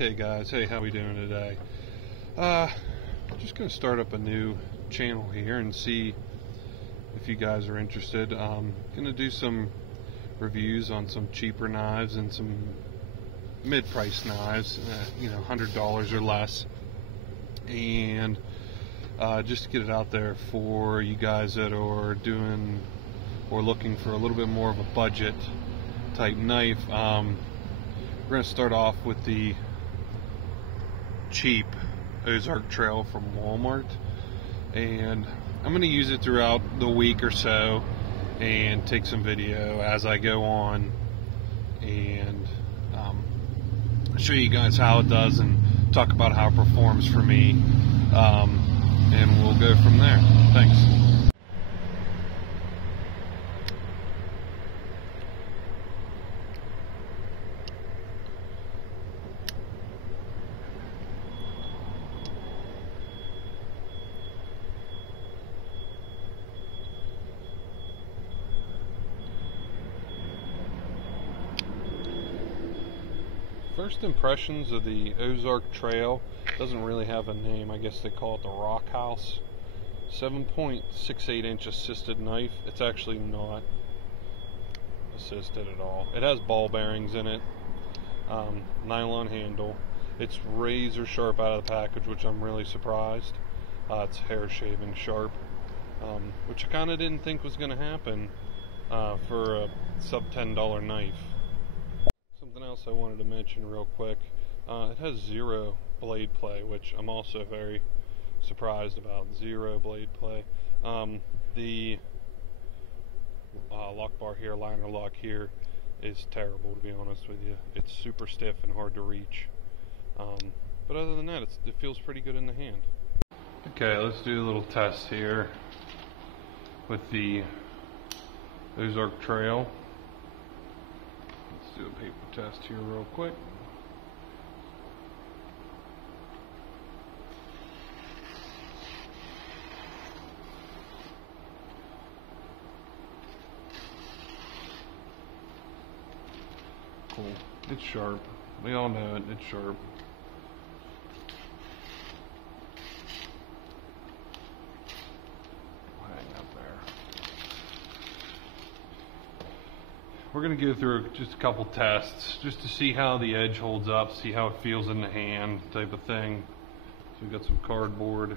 Okay guys, hey, how we doing today? Just gonna start up a new channel here and see if you guys are interested. Gonna do some reviews on some cheaper knives and some mid-price knives, $100 or less, and just to get it out there for you guys that are doing or looking for a little bit more of a budget type knife. We're going to start off with the cheap Ozark Trail from Walmart, and I'm going to use it throughout the week or so and take some video as I go on and show you guys how it does and talk about how it performs for me, and we'll go from there. Thanks. First impressions of the Ozark Trail. Doesn't really have a name. I guess they call it the Rock House. 7.68 inch assisted knife. It's actually not assisted at all. It has ball bearings in it. Nylon handle. It's razor sharp out of the package, which I'm really surprised. It's hair shaving sharp, which I kind of didn't think was going to happen for a sub $10 knife. Something else I wanted to mention real quick, it has zero blade play, which I'm also very surprised about. Zero blade play. The lock bar here, liner lock here, is terrible, to be honest with you. It's super stiff and hard to reach. But other than that, it feels pretty good in the hand. Okay, let's do a little test here with the Ozark Trail. Do a paper test here real quick. Cool. It's sharp. We all know it. It's sharp. We're going to go through just a couple tests just to see how the edge holds up, see how it feels in the hand, type of thing. So we've got some cardboard.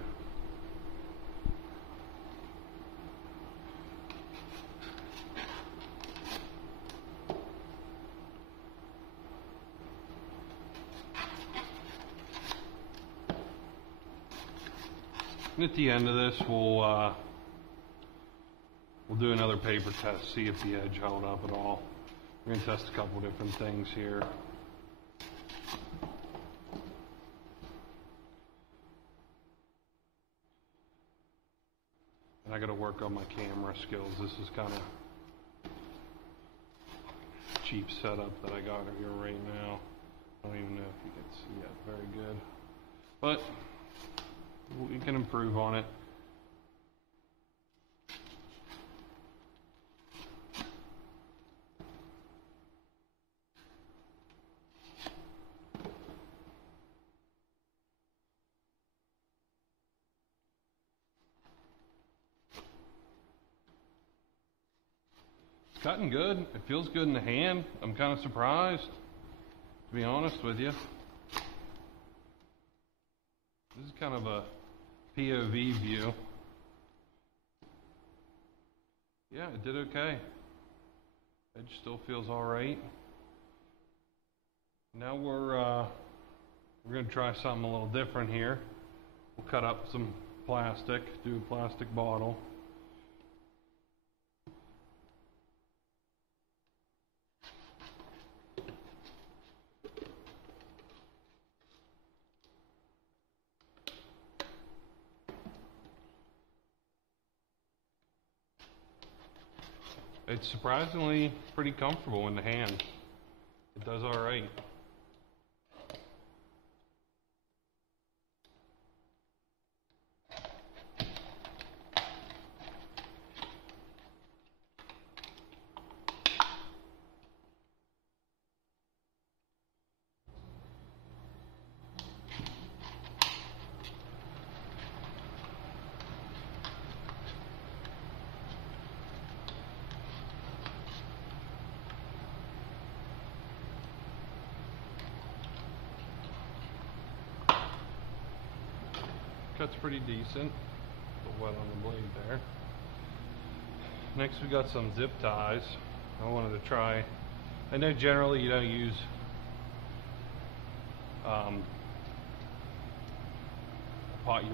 And at the end of this, we'll do another paper test, see if the edge held up at all. We're going to test a couple different things here. And I got to work on my camera skills. This is kind of cheap setup that I got here right now. I don't even know if you can see it very good, but we can improve on it. Cutting good. It feels good in the hand. I'm kind of surprised, to be honest with you. This is kind of a POV view. Yeah, it did okay. Edge still feels all right. Now we're going to try something a little different here. We'll cut up some plastic, do a plastic bottle. It's surprisingly pretty comfortable in the hand. It does all right. Cut's pretty decent. A wet on the blade there. Next we got some zip ties. I wanted to try. I know generally you don't use your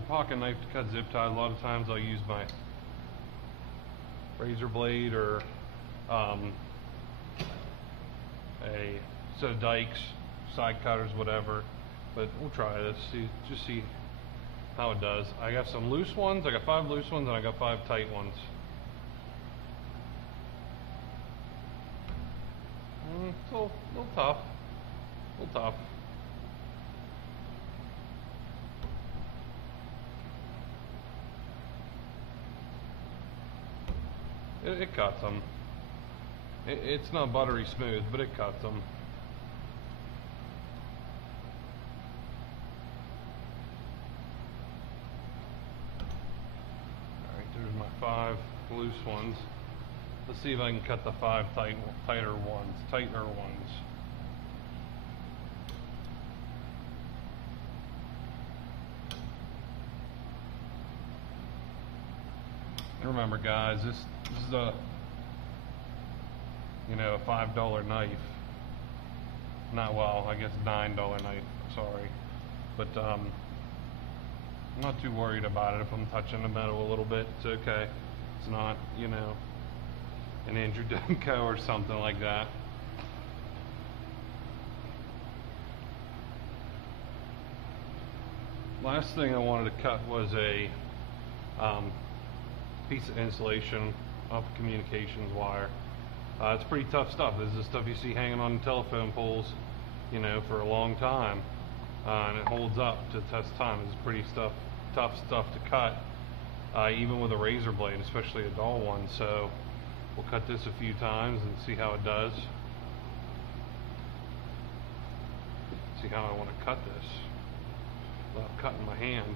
pocket knife to cut zip ties. A lot of times I'll use my razor blade or a set of dikes, side cutters, whatever. But we'll try this. Just see how it does. I got some loose ones. I got 5 loose ones and I got 5 tight ones. It's a little tough. A little tough. It cuts them. It's not buttery smooth, but it cuts them. Alright, there's my 5 loose ones. Let's see if I can cut the 5 tighter ones. Remember, guys, this is a $5 knife. Not, well, I guess $9 knife. Sorry, but I'm not too worried about it. If I'm touching the metal a little bit, it's okay. It's not, an Andrew Demko or something like that. Last thing I wanted to cut was a piece of insulation off a communications wire. It's pretty tough stuff. This is the stuff you see hanging on telephone poles, for a long time, and it holds up to test time. It's pretty tough stuff to cut, even with a razor blade, especially a dull one. So we'll cut this a few times and see how it does. See how I want to cut this without cutting my hand.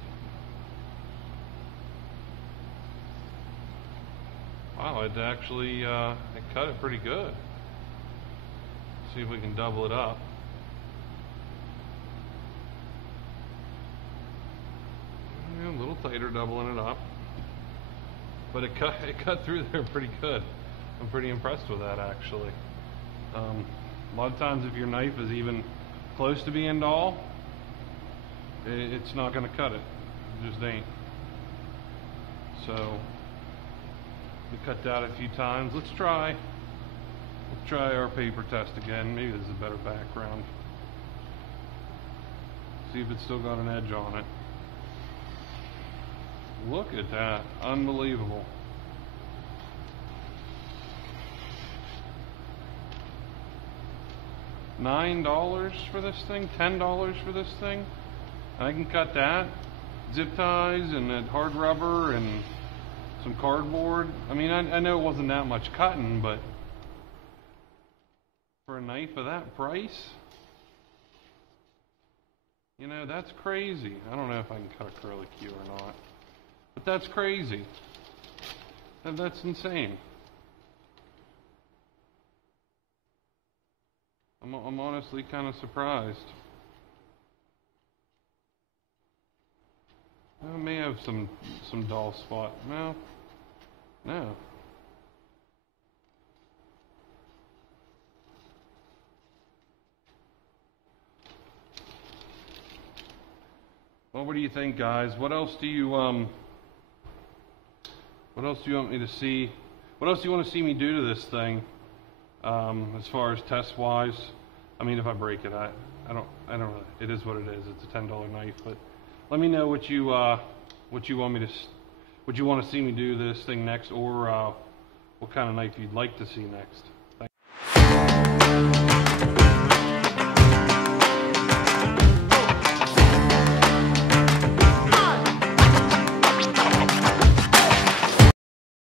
Wow, it actually it cut it pretty good. See if we can double it up. Yeah, a little tighter, doubling it up. But it cut through there pretty good. I'm pretty impressed with that, actually. A lot of times if your knife is even close to being dull, it's not going to cut it. It just ain't. So we cut that a few times. Let's try our paper test again. Maybe this is a better background. See if it's still got an edge on it. Look at that. Unbelievable. $9 for this thing, $10 for this thing. I can cut that. Zip ties and that hard rubber and some cardboard. I mean, I know it wasn't that much cutting, but for a knife of that price, that's crazy. I don't know if I can cut a curly Q or not, but that's crazy. That's insane. I'm honestly kind of surprised. I may have some dull spot. No. Well, what do you think, guys? What else do you want me to see? What else do you want to see me do to this thing? As far as test wise, I mean, if I break it, I don't know. It is what it is. It's a $10 knife, but let me know what you want to see me do this thing next, or what kind of knife you'd like to see next. Thanks.